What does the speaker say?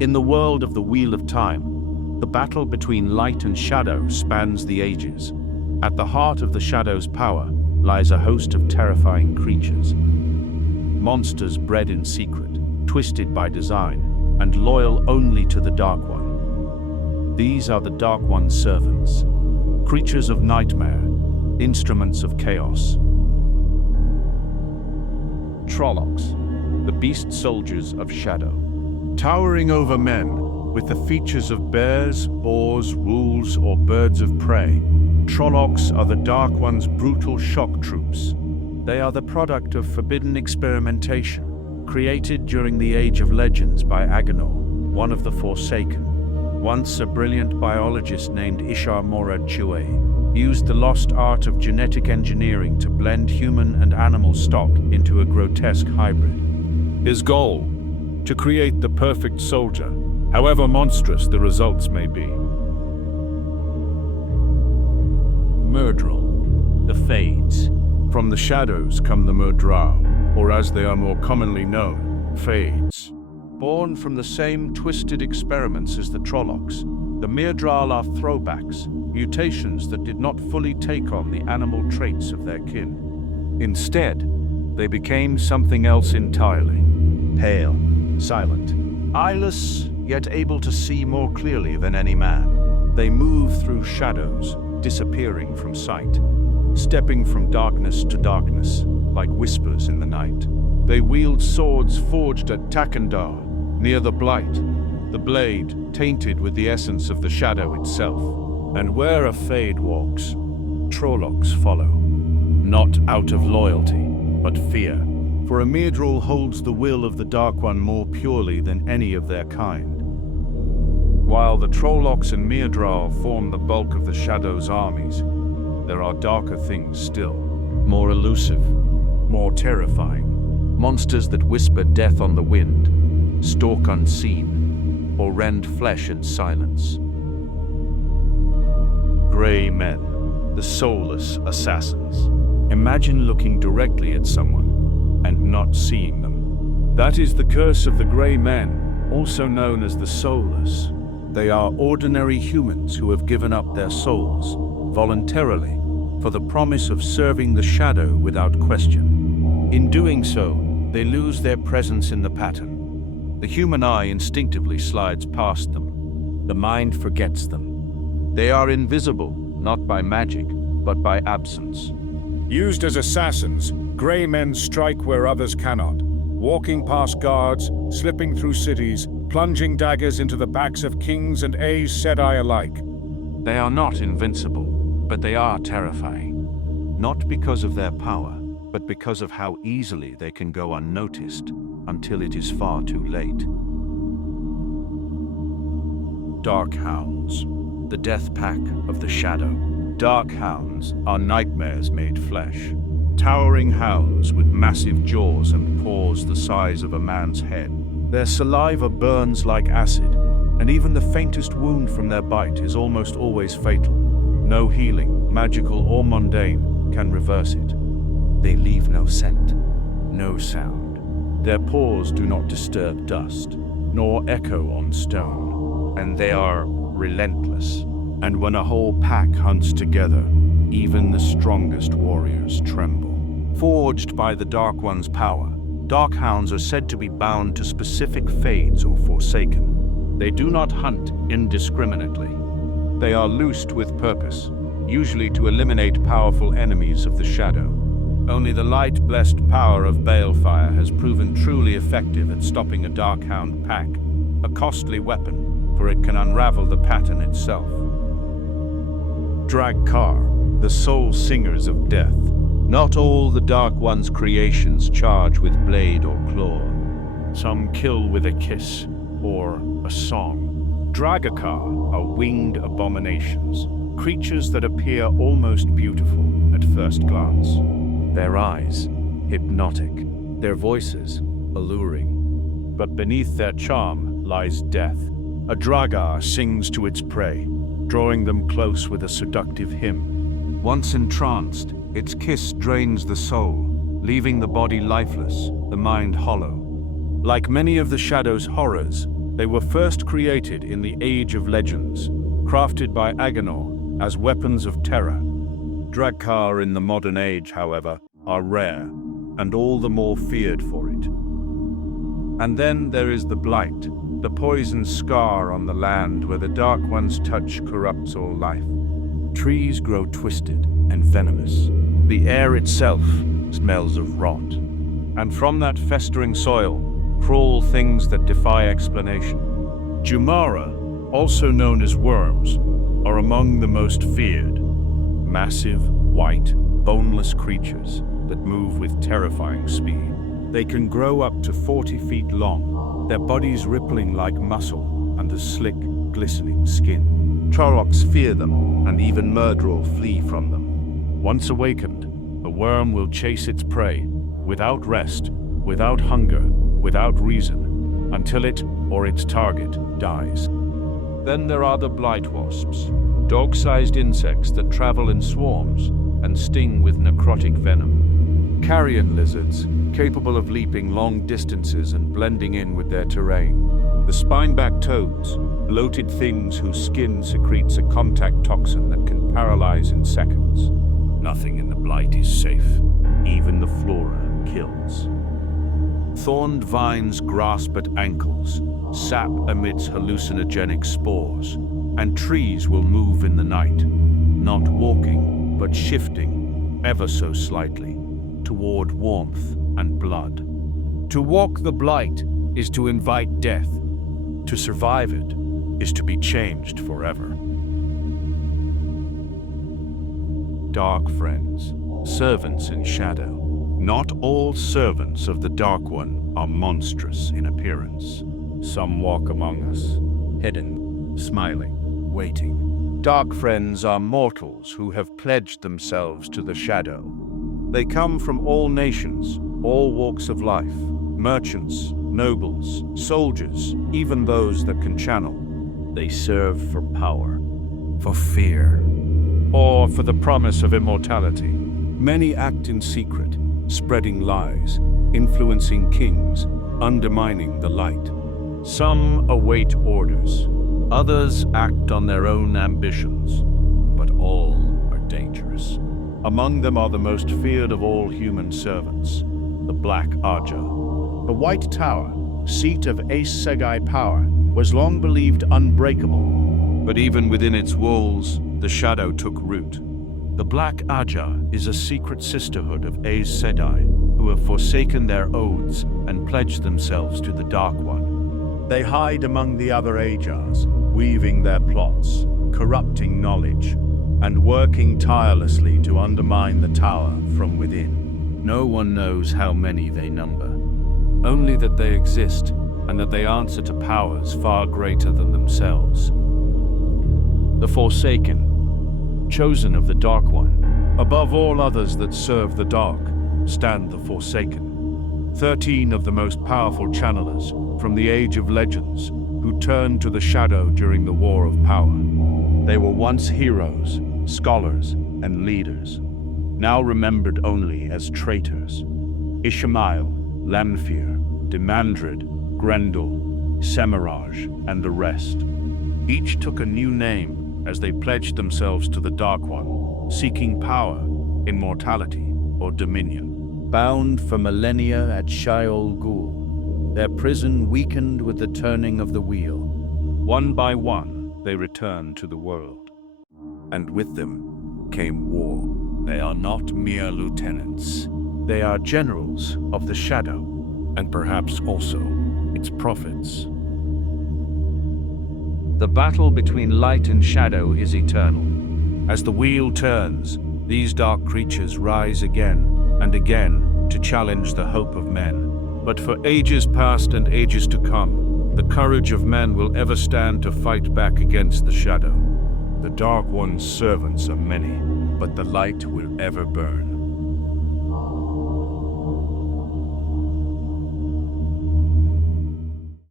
In the world of the Wheel of Time, the battle between light and shadow spans the ages. At the heart of the shadow's power lies a host of terrifying creatures. Monsters bred in secret, twisted by design, and loyal only to the Dark One. These are the Dark One's servants, creatures of nightmare, instruments of chaos. Trollocs, the beast soldiers of shadow. Towering over men, with the features of bears, boars, wolves, or birds of prey, Trollocs are the Dark One's brutal shock troops. They are the product of forbidden experimentation, created during the Age of Legends by Agenor, one of the Forsaken. Once a brilliant biologist named Ishar Morad Chue used the lost art of genetic engineering to blend human and animal stock into a grotesque hybrid. His goal? To create the perfect soldier, however monstrous the results may be. Myrddraal, the Fades. From the shadows come the Myrddraal, or as they are more commonly known, Fades. Born from the same twisted experiments as the Trollocs, the Myrddraal are throwbacks, mutations that did not fully take on the animal traits of their kin. Instead, they became something else entirely. Pale, silent, eyeless, yet able to see more clearly than any man. They move through shadows, disappearing from sight, stepping from darkness to darkness, like whispers in the night. They wield swords forged at Draghkar, near the Blight, the blade tainted with the essence of the shadow itself. And where a Fade walks, Trollocs follow, not out of loyalty, but fear. For a Myrddraal holds the will of the Dark One more purely than any of their kind. While the Trollocs and Myrddraal form the bulk of the Shadow's armies, there are darker things still, more elusive, more terrifying. Monsters that whisper death on the wind, stalk unseen, or rend flesh in silence. Grey men, the soulless assassins. Imagine looking directly at someone and not seeing them. That is the curse of the Grey Men, also known as the soulless. They are ordinary humans who have given up their souls, voluntarily, for the promise of serving the shadow without question. In doing so, they lose their presence in the pattern. The human eye instinctively slides past them. The mind forgets them. They are invisible, not by magic, but by absence. Used as assassins, Grey Men strike where others cannot, walking past guards, slipping through cities, plunging daggers into the backs of kings and Aes Sedai alike. They are not invincible, but they are terrifying. Not because of their power, but because of how easily they can go unnoticed until it is far too late. Dark Hounds, the death pack of the shadow. Dark Hounds are nightmares made flesh. Towering hounds with massive jaws and paws the size of a man's head. Their saliva burns like acid, and even the faintest wound from their bite is almost always fatal. No healing, magical or mundane, can reverse it. They leave no scent, no sound. Their paws do not disturb dust, nor echo on stone, and they are relentless. And when a whole pack hunts together, even the strongest warriors tremble. Forged by the Dark One's power, Dark Hounds are said to be bound to specific Fades or Forsaken. They do not hunt indiscriminately. They are loosed with purpose, usually to eliminate powerful enemies of the shadow. Only the light-blessed power of Balefire has proven truly effective at stopping a Dark Hound pack, a costly weapon, for it can unravel the pattern itself. Draghkar, the soul singers of death. Not all the Dark One's creations charge with blade or claw. Some kill with a kiss or a song. Draghkar are winged abominations, creatures that appear almost beautiful at first glance. Their eyes, hypnotic, their voices, alluring. But beneath their charm lies death. A Draghkar sings to its prey, drawing them close with a seductive hymn. Once entranced, its kiss drains the soul, leaving the body lifeless, the mind hollow. Like many of the shadow's horrors, They were first created in the Age of Legends, crafted by Agenor as weapons of terror. Draghkar in the modern age, however, are rare, and all the more feared for it. And then there is the Blight, the poison scar on the land where the Dark One's touch corrupts all life. Trees grow twisted and venomous. The air itself smells of rot. And from that festering soil crawl things that defy explanation. Jumara, also known as worms, are among the most feared. Massive, white, boneless creatures that move with terrifying speed. They can grow up to 40 feet long, their bodies rippling like muscle under slick, glistening skin. Trollocs fear them, and even Myrddraal flee from them. Once awakened, the worm will chase its prey, without rest, without hunger, without reason, until it or its target dies. Then there are the blight wasps, dog-sized insects that travel in swarms and sting with necrotic venom. Carrion lizards, capable of leaping long distances and blending in with their terrain. The spineback toads, bloated things whose skin secretes a contact toxin that can paralyze in seconds. Nothing in the blight is safe. Even the flora kills. Thorned vines grasp at ankles, sap emits hallucinogenic spores, and trees will move in the night, not walking, but shifting, ever so slightly, toward warmth and blood. To walk the blight is to invite death. To survive it is to be changed forever. Dark friends, servants in shadow. Not all servants of the Dark One are monstrous in appearance. Some walk among us, hidden, smiling, waiting. Dark friends are mortals who have pledged themselves to the shadow. They come from all nations, all walks of life. Merchants, nobles, soldiers, even those that can channel. They serve for power, for fear, or for the promise of immortality. Many act in secret, spreading lies, influencing kings, undermining the light. Some await orders, others act on their own ambitions, but all are dangerous. Among them are the most feared of all human servants, the Black Ajah. The White Tower, seat of Aes Sedai power, was long believed unbreakable, but even within its walls, the shadow took root. The Black Ajah is a secret sisterhood of Aes Sedai who have forsaken their oaths and pledged themselves to the Dark One. They hide among the other Ajahs, weaving their plots, corrupting knowledge, and working tirelessly to undermine the tower from within. No one knows how many they number, only that they exist and that they answer to powers far greater than themselves. The Forsaken, chosen of the Dark One. Above all others that serve the dark, stand the Forsaken. 13 of the most powerful channelers from the Age of Legends who turned to the shadow during the War of Power. They were once heroes, scholars, and leaders, now remembered only as traitors. Ishamael, Lanfear, Demandred, Grendel, Semiraj, and the rest. Each took a new name as they pledged themselves to the Dark One, seeking power, immortality, or dominion. Bound for millennia at Sheol Ghul, their prison weakened with the turning of the wheel. One by one, they returned to the world. And with them came war. They are not mere lieutenants. They are generals of the shadow, and perhaps also its prophets. The battle between light and shadow is eternal. As the wheel turns, these dark creatures rise again and again to challenge the hope of men. But for ages past and ages to come, the courage of men will ever stand to fight back against the shadow. The Dark One's servants are many, but the light will ever burn.